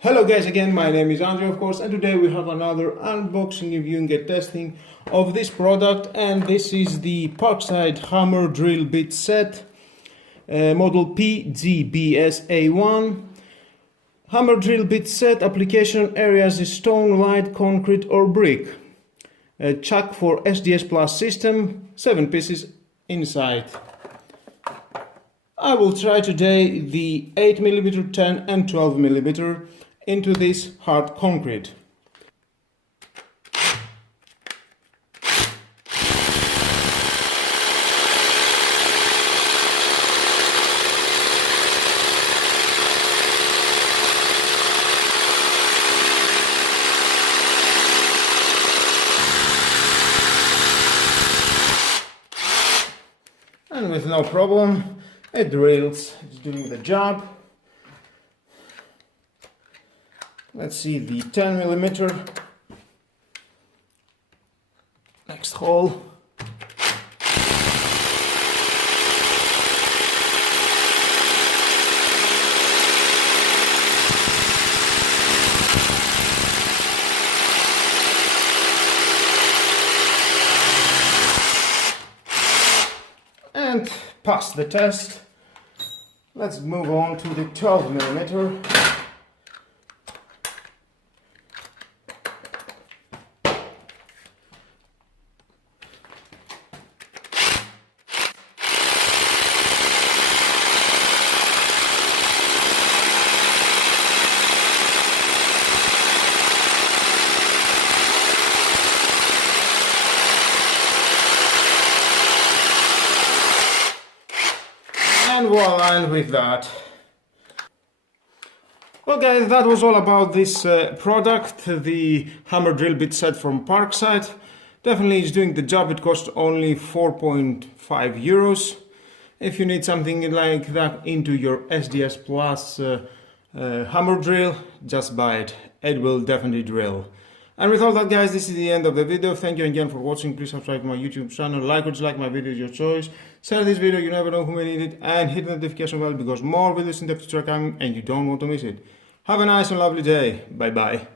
Hello guys, again my name is Andrew of course, and today we have another unboxing, reviewing and testing of this product, and this is the Parkside hammer drill bit set, model PGBS A1. Hammer drill bit set. Application areas is stone, light, concrete or brick. Chuck for SDS plus system, 7 pieces inside. I will try today the 8mm, 10 and 12mm into this hard concrete. And with no problem, it drills, it's doing the job. Let's see the 10mm. Next hole. And pass the test. Let's move on to the 12mm. And voila, and with that. Well guys, that was all about this product, the hammer drill bit set from Parkside. Definitely it's doing the job. It cost only 4.5 euros. If you need something like that into your SDS Plus hammer drill, just buy it. It will definitely drill. And with all that guys, this is the end of the video. Thank you again for watching. Please subscribe to my YouTube channel, like or dislike my videos, your choice. Share this video, you never know who may need it, and hit the notification bell because more videos in the future are coming and you don't want to miss it. Have a nice and lovely day. Bye bye.